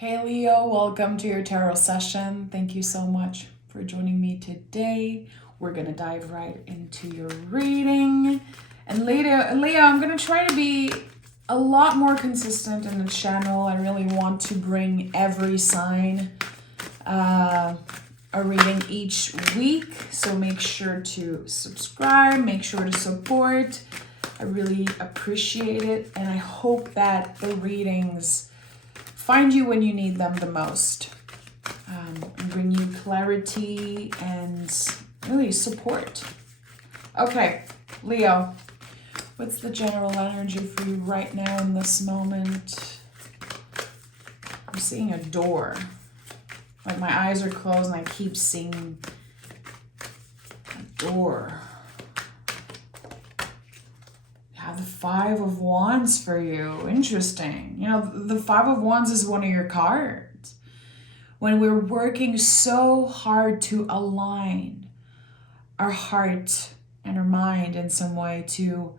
Hey Leo, welcome to your tarot session. Thank you so much for joining me today. We're gonna dive right into your reading. And Leo, I'm gonna try to be a lot more consistent in the channel. I really want to bring every sign a reading each week. So make sure to subscribe, make sure to support. I really appreciate it, and I hope that the readings find you when you need them the most, and bring you clarity and really support. Okay, Leo, what's the general energy for you right now in this moment? I'm seeing a door. Like my eyes are closed and I keep seeing a door. The Five of Wands for you. Interesting. You know, the Five of Wands is one of your cards. When we're working so hard to align our heart and our mind in some way to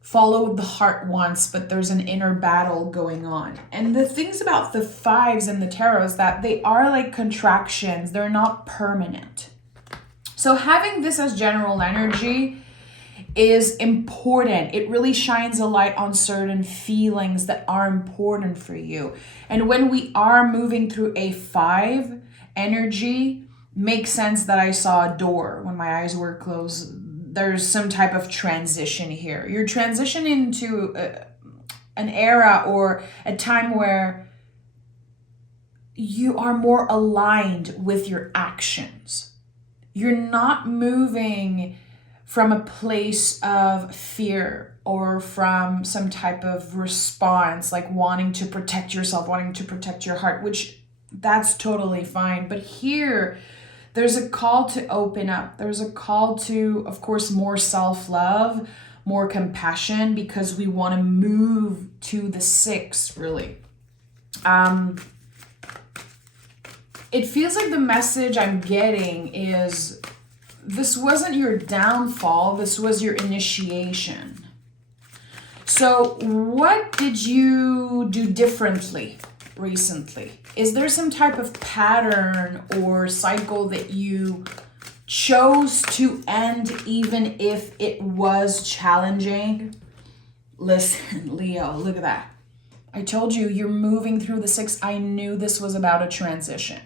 follow what the heart wants, but there's an inner battle going on. And the things about the fives in the tarot is that they are like contractions. They're not permanent. So having this as general energy is important. It really shines a light on certain feelings that are important for you. And when we are moving through a five energy, makes sense that I saw a door when my eyes were closed. There's some type of transition here. You're transitioning into an era or a time where you are more aligned with your actions. You're not moving from a place of fear or from some type of response, like wanting to protect yourself, wanting to protect your heart, which that's totally fine. But here, there's a call to open up. There's a call to, of course, more self-love, more compassion, because we want to move to the six, really. It feels like the message I'm getting is this wasn't your downfall, this was your initiation. So what did you do differently recently? Is there some type of pattern or cycle that you chose to end even if it was challenging? Listen, Leo, look at that. I told you, you're moving through the six. I knew this was about a transition.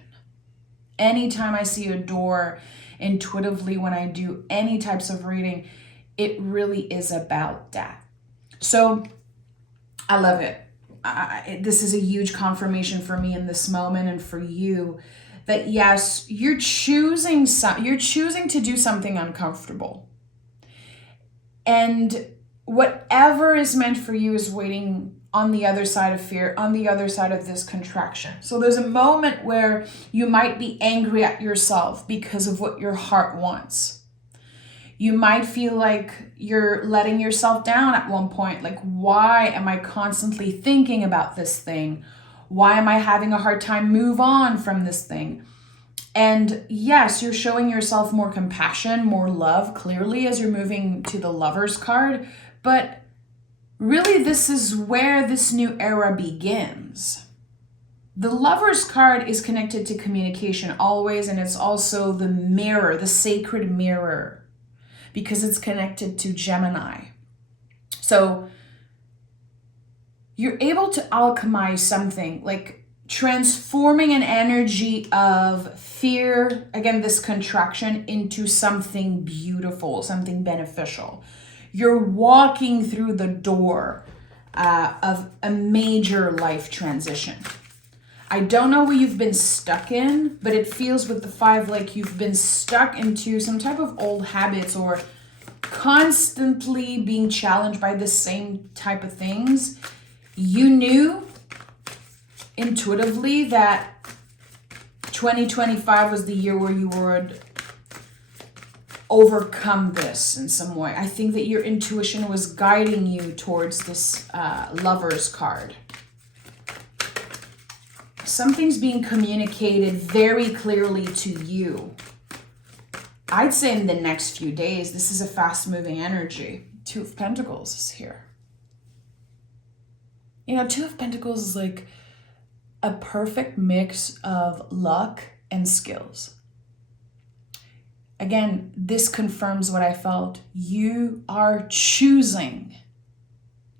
Anytime I see a door, intuitively, when I do any types of reading, it really is about that. So I love it. This is a huge confirmation for me in this moment and for you that yes, you're choosing to do something uncomfortable. And whatever is meant for you is waiting on the other side of fear, on the other side of this contraction. So there's a moment where you might be angry at yourself because of what your heart wants. You might feel like you're letting yourself down at one point. Like, why am I constantly thinking about this thing? Why am I having a hard time move on from this thing? And yes, you're showing yourself more compassion, more love, clearly, as you're moving to the Lover's card. But really, this is where this new era begins. The Lover's card is connected to communication always, and it's also the mirror, the sacred mirror, because it's connected to Gemini. So you're able to alchemize something, like transforming an energy of fear, again, this contraction, into something beautiful, something beneficial. You're walking through the door of a major life transition. I don't know what you've been stuck in, but it feels with the five like you've been stuck into some type of old habits or constantly being challenged by the same type of things. You knew intuitively that 2025 was the year where you would overcome this in some way. I think that your intuition was guiding you towards this Lover's card. Something's being communicated very clearly to you. I'd say in the next few days. This is a fast-moving energy. Two of Pentacles is here. You know, Two of Pentacles is like a perfect mix of luck and skills. Again, this confirms what I felt. You are choosing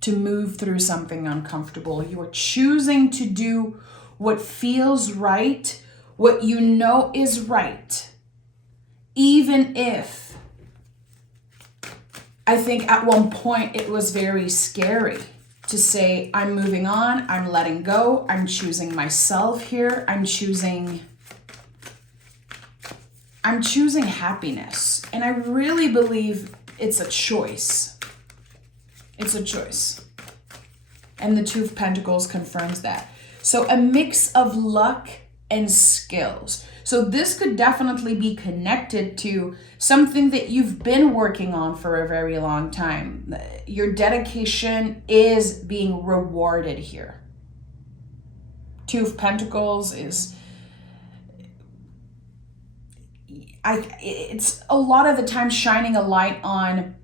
to move through something uncomfortable. You are choosing to do what feels right, what you know is right, even if I think at one point it was very scary to say, I'm moving on, I'm letting go, I'm choosing myself here, I'm choosing happiness. And I really believe it's a choice. It's a choice. And the Two of Pentacles confirms that. So a mix of luck and skills. So this could definitely be connected to something that you've been working on for a very long time. Your dedication is being rewarded here. Two of Pentacles is, it's a lot of the time shining a light on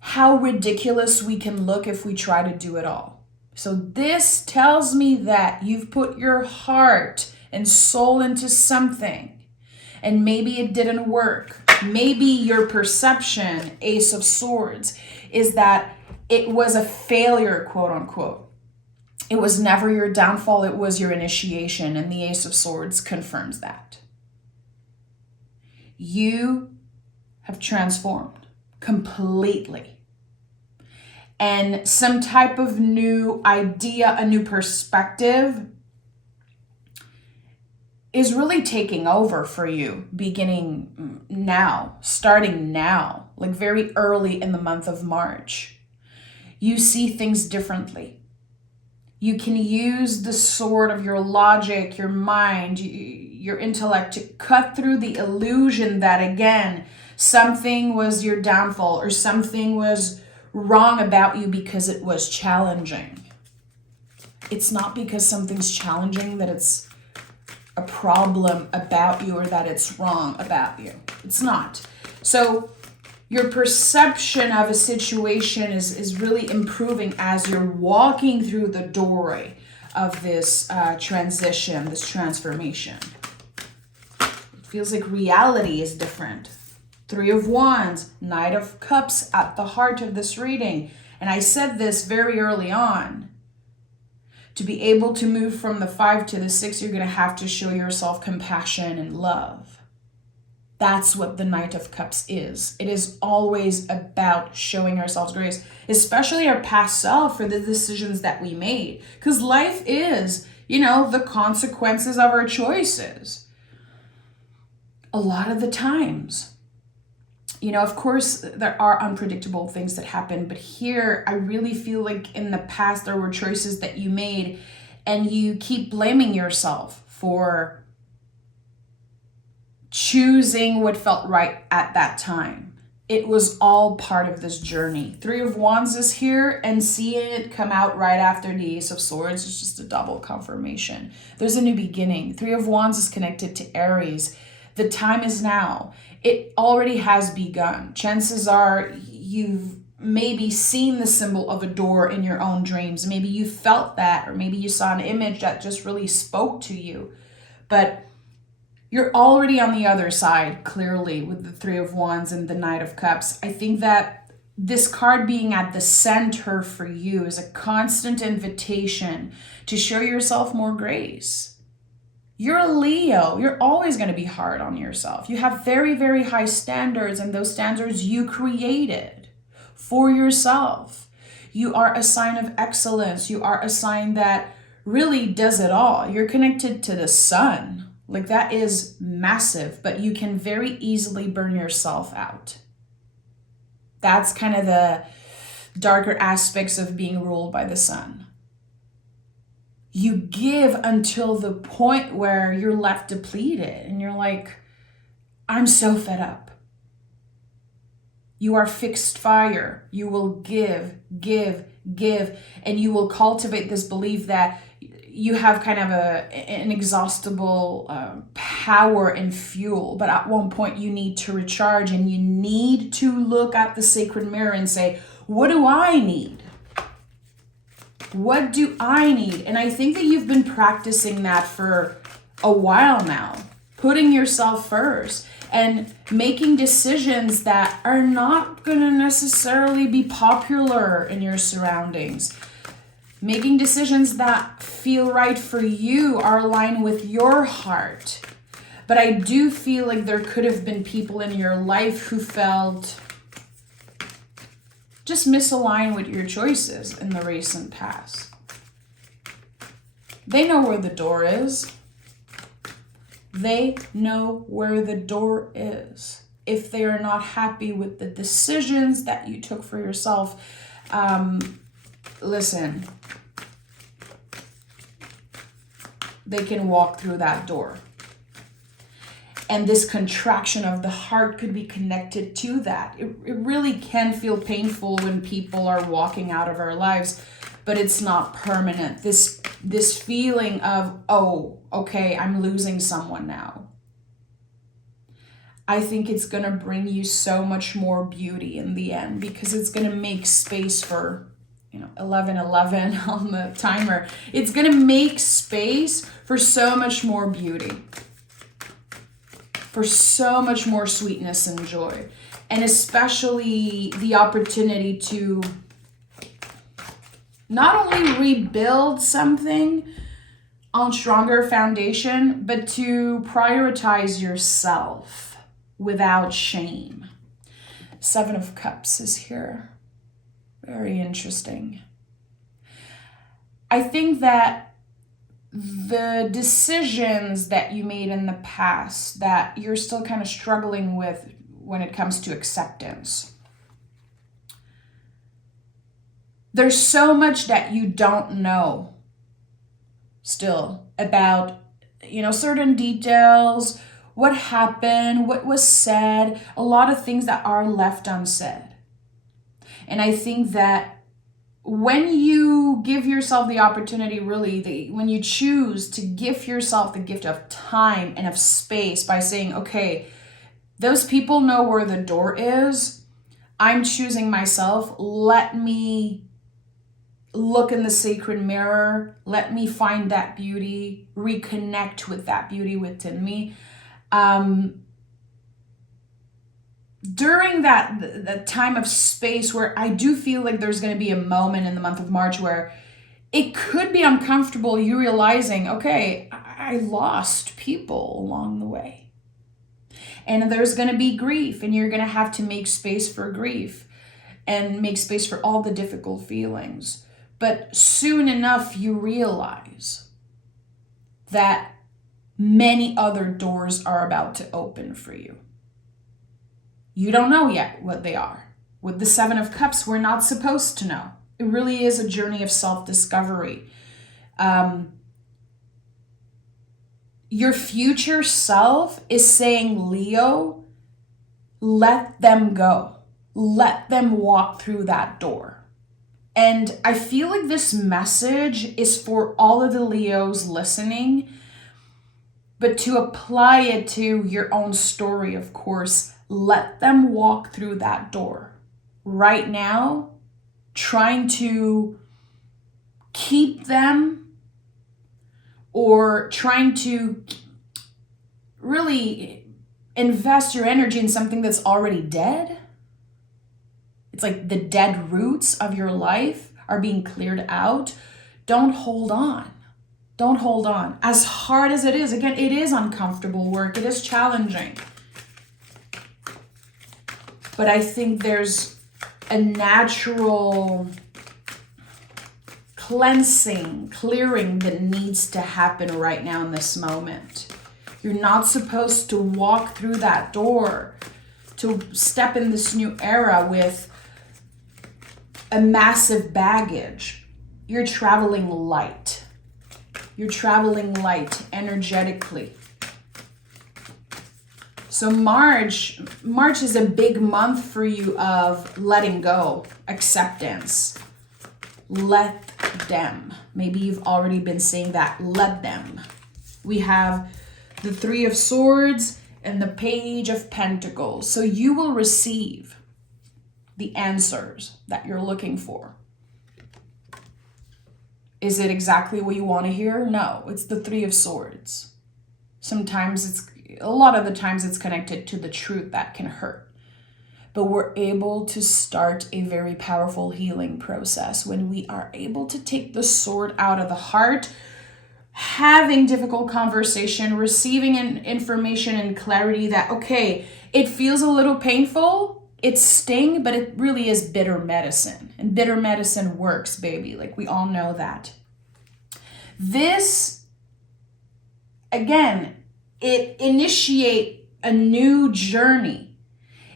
how ridiculous we can look if we try to do it all. So this tells me that you've put your heart and soul into something, and maybe it didn't work. Maybe your perception, Ace of Swords, is that it was a failure, quote unquote. It was never your downfall, it was your initiation, and the Ace of Swords confirms that. You have transformed completely. And some type of new idea, a new perspective is really taking over for you beginning now, starting now, like very early in the month of March. You see things differently. You can use the sword of your logic, your mind, your intellect to cut through the illusion that, again, something was your downfall or something was wrong about you because it was challenging. It's not because something's challenging that it's a problem about you or that it's wrong about you. It's not. So your perception of a situation is really improving as you're walking through the doorway of this transition, this transformation. It feels like reality is different. Three of Wands, Knight of Cups at the heart of this reading. And I said this very early on. To be able to move from the 5 to the 6, you're going to have to show yourself compassion and love. That's what the Knight of Cups is. It is always about showing ourselves grace, especially our past self for the decisions that we made. Because life is, the consequences of our choices. A lot of the times. Of course, there are unpredictable things that happen, but here I really feel like in the past there were choices that you made and you keep blaming yourself for choosing what felt right at that time. It was all part of this journey. Three of Wands is here, and seeing it come out right after the Ace of Swords is just a double confirmation. There's a new beginning. Three of Wands is connected to Aries. The time is now. It already has begun. Chances are you've maybe seen the symbol of a door in your own dreams. Maybe you felt that, or maybe you saw an image that just really spoke to you. But you're already on the other side, clearly, with the Three of Wands and the Knight of Cups. I think that this card being at the center for you is a constant invitation to show yourself more grace. You're a Leo. You're always going to be hard on yourself. You have very, very high standards, and those standards you created for yourself. You are a sign of excellence. You are a sign that really does it all. You're connected to the sun. Like, that is massive, but you can very easily burn yourself out. That's kind of the darker aspects of being ruled by the sun. You give until the point where you're left depleted and you're like, I'm so fed up. You are fixed fire. You will give, and you will cultivate this belief that you have kind of an inexhaustible power and fuel, but at one point you need to recharge, and you need to look at the sacred mirror and say, what do I need? What do I need? And I think that you've been practicing that for a while now, putting yourself first and making decisions that are not going to necessarily be popular in your surroundings. Making decisions that feel right for you, are aligned with your heart. But I do feel like there could have been people in your life who felt just misaligned with your choices in the recent past. They know where the door is. They know where the door is. If they are not happy with the decisions that you took for yourself, listen, they can walk through that door. And this contraction of the heart could be connected to that. It really can feel painful when people are walking out of our lives, but it's not permanent. This feeling of, oh, okay, I'm losing someone now. I think it's going to bring you so much more beauty in the end, because it's going to make space for 11:11 on the timer. It's going to make space for so much more beauty, for so much more sweetness and joy, and especially the opportunity to not only rebuild something on stronger foundation, but to prioritize yourself without shame. 7 of Cups is here. Very interesting. I think that the decisions that you made in the past that you're still kind of struggling with when it comes to acceptance, there's so much that you don't know still about, certain details, what happened, what was said, a lot of things that are left unsaid. And I think that when you give yourself the opportunity, when you choose to give yourself the gift of time and of space by saying, okay, those people know where the door is. I'm choosing myself. Let me look in the sacred mirror. Let me find that beauty, reconnect with that beauty within me. During that time of space where I do feel like there's going to be a moment in the month of March where it could be uncomfortable, you realizing, okay, I lost people along the way. And there's going to be grief, and you're going to have to make space for grief and make space for all the difficult feelings. But soon enough, you realize that many other doors are about to open for you. You don't know yet what they are. With the 7 of Cups, we're not supposed to know. It really is a journey of self-discovery. Your future self is saying, Leo, let them go. Let them walk through that door. And I feel like this message is for all of the Leos listening, but to apply it to your own story, of course. Let them walk through that door. Right now, trying to keep them or trying to really invest your energy in something that's already dead. It's like the dead roots of your life are being cleared out. Don't hold on. Don't hold on. As hard as it is, again, it is uncomfortable work. It is challenging. But I think there's a natural cleansing, clearing that needs to happen right now in this moment. You're not supposed to walk through that door, to step in this new era with a massive baggage. You're traveling light. You're traveling light energetically. So March is a big month for you of letting go, acceptance. Let them. Maybe you've already been saying that. Let them. We have the 3 of Swords and the Page of Pentacles. So you will receive the answers that you're looking for. Is it exactly what you want to hear? No, it's the Three of Swords. Sometimes a lot of the times it's connected to the truth that can hurt. But we're able to start a very powerful healing process when we are able to take the sword out of the heart, having difficult conversation, receiving information and clarity that, okay, it feels a little painful, it's sting, but it really is bitter medicine. And bitter medicine works, baby. Like, we all know that. This, again, it initiate a new journey.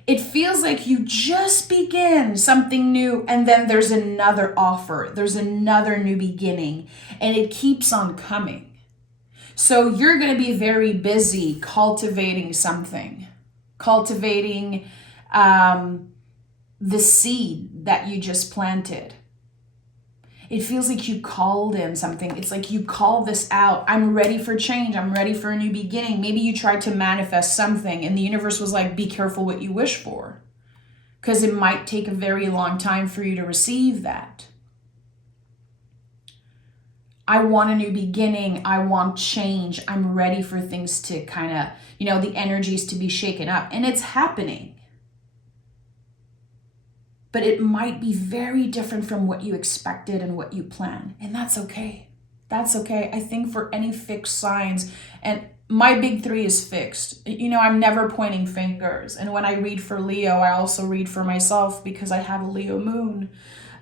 It feels like you just begin something new, and then there's another offer. There's another new beginning, and it keeps on coming. So you're going to be very busy cultivating something, cultivating the seed that you just planted. It feels like you called in something. It's like you called this out. I'm ready for change. I'm ready for a new beginning. Maybe you tried to manifest something and the universe was like, be careful what you wish for, because it might take a very long time for you to receive that. I want a new beginning. I want change. I'm ready for things to kind of, the energies to be shaken up. And it's happening. But it might be very different from what you expected and what you planned. And that's okay. That's okay. I think for any fixed signs, and my big 3 is fixed. I'm never pointing fingers. And when I read for Leo, I also read for myself because I have a Leo moon.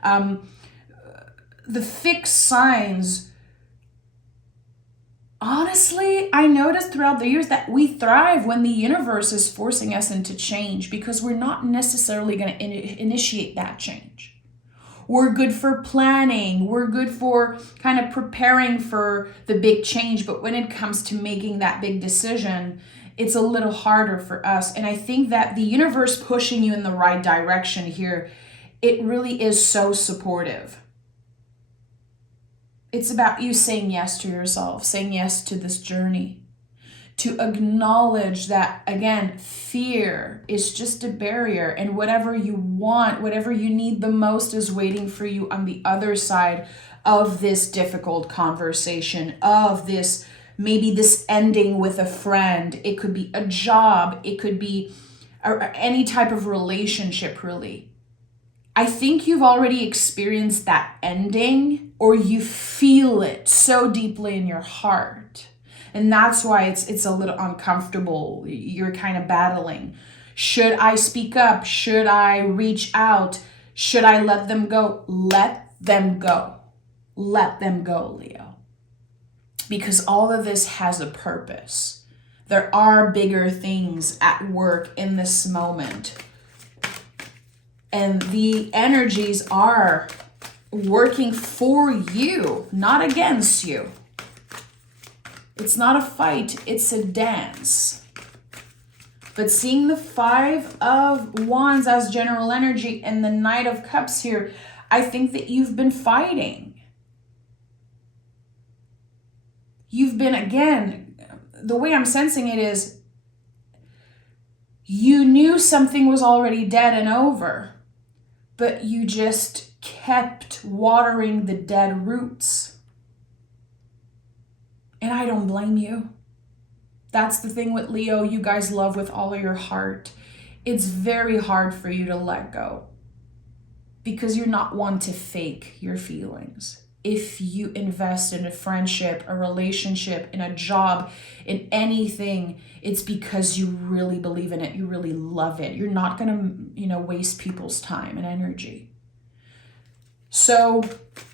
The fixed signs, honestly, I noticed throughout the years that we thrive when the universe is forcing us into change, because we're not necessarily going to initiate that change. We're good for planning. We're good for kind of preparing for the big change. But when it comes to making that big decision, it's a little harder for us. And I think that the universe pushing you in the right direction here, it really is so supportive. It's about you saying yes to yourself, saying yes to this journey, to acknowledge that, again, fear is just a barrier, and whatever you want, whatever you need the most is waiting for you on the other side of this difficult conversation, of this, maybe this ending with a friend. It could be a job. It could be any type of relationship, really. I think you've already experienced that ending, or you feel it so deeply in your heart. And that's why it's a little uncomfortable. You're kind of battling. Should I speak up? Should I reach out? Should I let them go? Let them go. Let them go, Leo. Because all of this has a purpose. There are bigger things at work in this moment. And the energies are working for you, not against you. It's not a fight, it's a dance. But seeing the 5 of Wands as general energy and the Knight of Cups here, I think that you've been fighting. You've been, again, the way I'm sensing it is, you knew something was already dead and over, but you just kept watering the dead roots. And I don't blame you. That's the thing with Leo, you guys love with all of your heart. It's very hard for you to let go because you're not one to fake your feelings. If you invest in a friendship, a relationship, in a job, in anything, it's because you really believe in it. You really love it. You're not going to, waste people's time and energy. So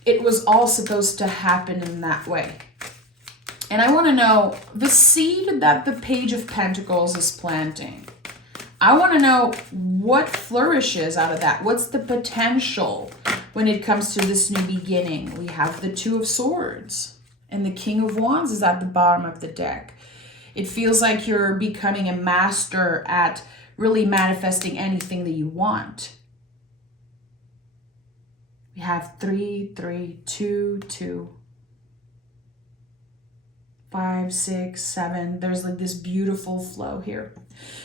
it was all supposed to happen in that way. And I want to know the seed that the Page of Pentacles is planting. I want to know what flourishes out of that. What's the potential when it comes to this new beginning? We have the Two of Swords and the King of Wands is at the bottom of the deck. It feels like you're becoming a master at really manifesting anything that you want. We have 3, 3, 2, 2. 5, 6, 7. There's like this beautiful flow here.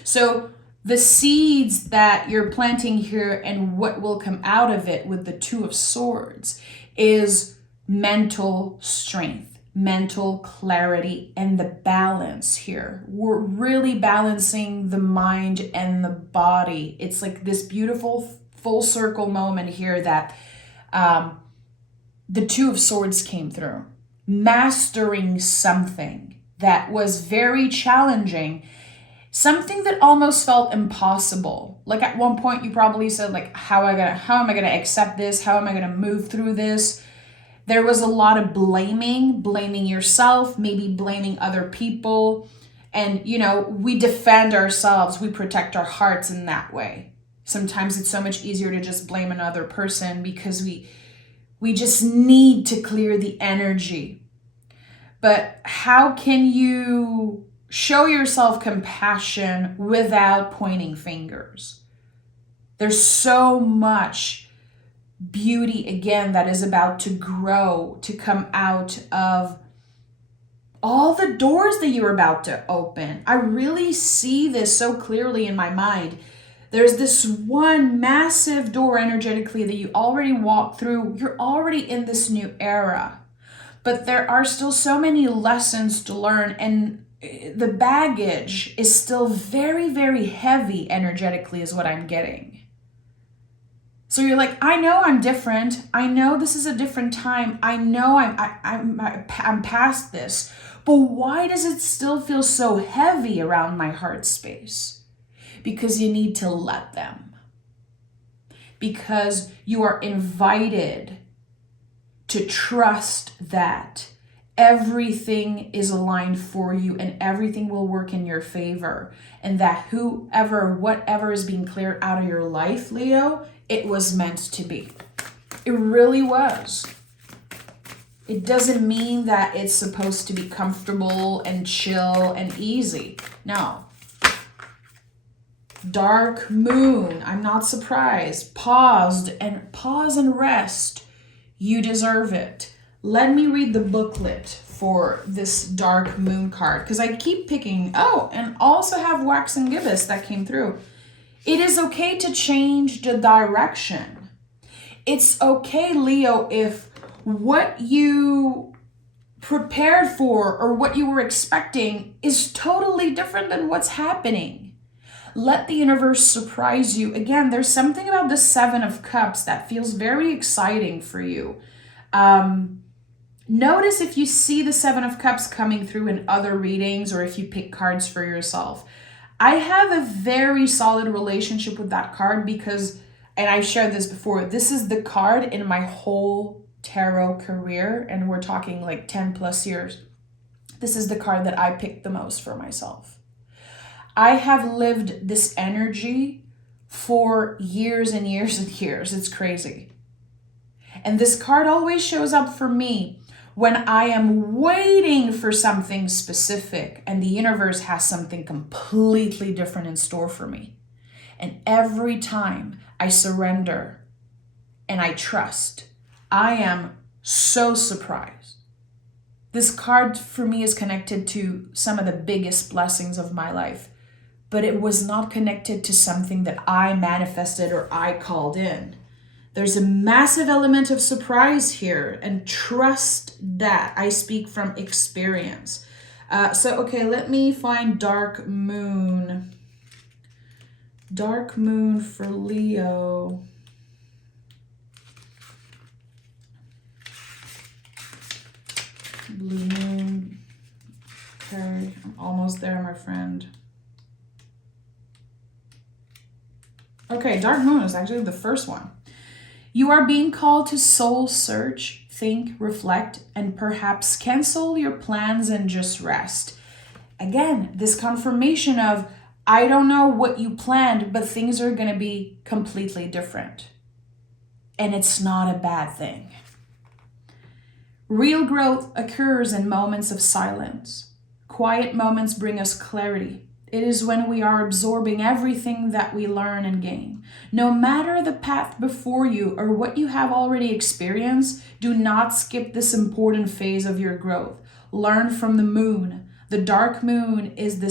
So the seeds that you're planting here and what will come out of it with the Two of Swords is mental strength, mental clarity, and the balance here. We're really balancing the mind and the body. It's like this beautiful full circle moment here that the Two of Swords came through. Mastering something that was very challenging, something that almost felt impossible. Like at one point you probably said, like, how am I gonna accept this? How am I gonna move through this? There was a lot of blaming yourself, maybe blaming other people. And, we defend ourselves, we protect our hearts in that way. Sometimes it's so much easier to just blame another person because we just need to clear the energy. But how can you show yourself compassion without pointing fingers? There's so much beauty, again, that is about to grow, to come out of all the doors that you're about to open. I really see this so clearly in my mind. There's this one massive door energetically that you already walked through. You're already in this new era. But there are still so many lessons to learn, and the baggage is still very, very heavy energetically is what I'm getting. So you're like, I know I'm different. I know this is a different time. I know I'm past this. But why does it still feel so heavy around my heart space? Because you need to let them. Because you are invited to trust that everything is aligned for you and everything will work in your favor. And that whatever is being cleared out of your life, Leo, it was meant to be. It really was. It doesn't mean that it's supposed to be comfortable and chill and easy. No. Dark moon. I'm not surprised. Pause and rest. You deserve it. Let me read the booklet for this dark moon card because I keep picking. Oh, and also have wax and gibbous that came through. It is okay to change the direction. It's okay, Leo, if what you prepared for or what you were expecting is totally different than what's happening. Let the universe surprise you. Again, there's something about the Seven of Cups that feels very exciting for you. Notice if you see the Seven of Cups coming through in other readings or if you pick cards for yourself. I have a very solid relationship with that card because, and I've shared this before, this is the card in my whole tarot career, and we're talking like 10 plus years. This is the card that I picked the most for myself. I have lived this energy for years and years and years. It's crazy. And this card always shows up for me when I am waiting for something specific and the universe has something completely different in store for me. And every time I surrender and I trust, I am so surprised. This card for me is connected to some of the biggest blessings of my life, but it was not connected to something that I manifested or I called in. There's a massive element of surprise here, and trust that. I speak from experience. Okay, let me find Dark Moon. Dark Moon for Leo. Blue Moon. Okay, I'm almost there, my friend. Okay, Dark Moon is actually the first one. You are being called to soul search, think, reflect, and perhaps cancel your plans and just rest. Again, this confirmation of, I don't know what you planned, but things are going to be completely different. And it's not a bad thing. Real growth occurs in moments of silence. Quiet moments bring us clarity. It is when we are absorbing everything that we learn and gain. No matter the path before you or what you have already experienced, do not skip this important phase of your growth. Learn from the moon. The dark moon is the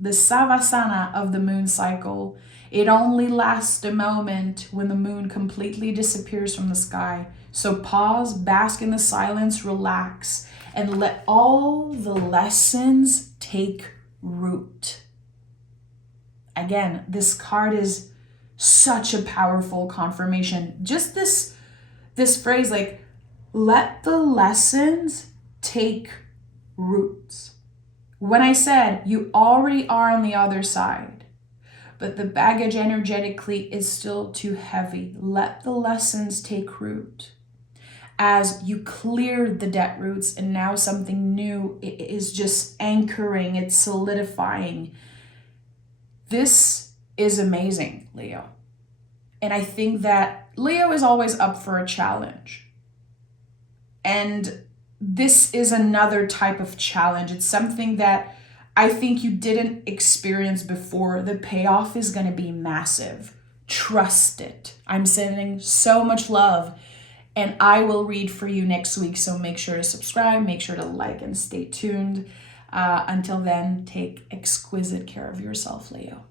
savasana of the moon cycle. It only lasts a moment when the moon completely disappears from the sky. So pause, bask in the silence, relax, and let all the lessons take root. Again, this card is such a powerful confirmation. Just this phrase, like, let the lessons take roots. When I said you already are on the other side, but the baggage energetically is still too heavy, let the lessons take root. As you clear the debt roots and now something new is just anchoring, it's solidifying. This is amazing, Leo. And I think that Leo is always up for a challenge. And this is another type of challenge. It's something that I think you didn't experience before. The payoff is going to be massive. Trust it. I'm sending so much love, and I will read for you next week. So make sure to subscribe, make sure to like, and stay tuned. Until then, take exquisite care of yourself, Leo.